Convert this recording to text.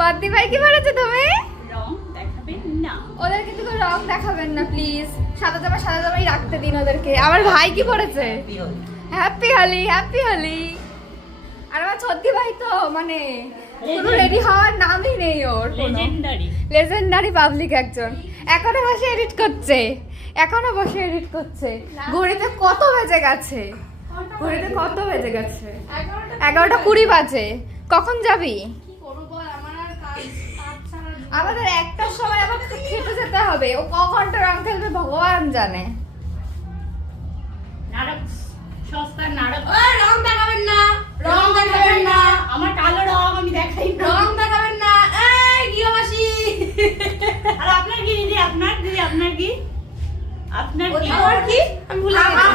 বাদ্দি ভাই কি বলেছো তুমি? রং দেখাবেন না। ওদের কিন্তু রং দেখাবেন না প্লিজ। সাদা জামাই রাখতে দিন ওদেরকে। আমার ভাই কি পড়েছে? Happy Holi, happy Holi. আর আমার ছদ্দি ভাই তো মানে কোনো রেডি হওয়ার নামই নেই ওর। লেজেন্ডারি পাবলিক একজন। এখনো বসে এডিট করছে। ঘড়িতে কত বেজে গেছে? 11:20 বাজে। কখন যাবি? আমাদের একটার সময় আবার খেতে যেতে হবে। ও ক ঘন্টা রং খেলবে ভগবান জানে। নাটক সস্তার নাটক। রং দেখাবেন না। আমার কালো রং আমি দেখাই না। রং দেখাবেন না। এই গৃহবাসী। আর আপনার কি দিদি? আপনার কি? আমার কি? আমি ভুলে গেছি।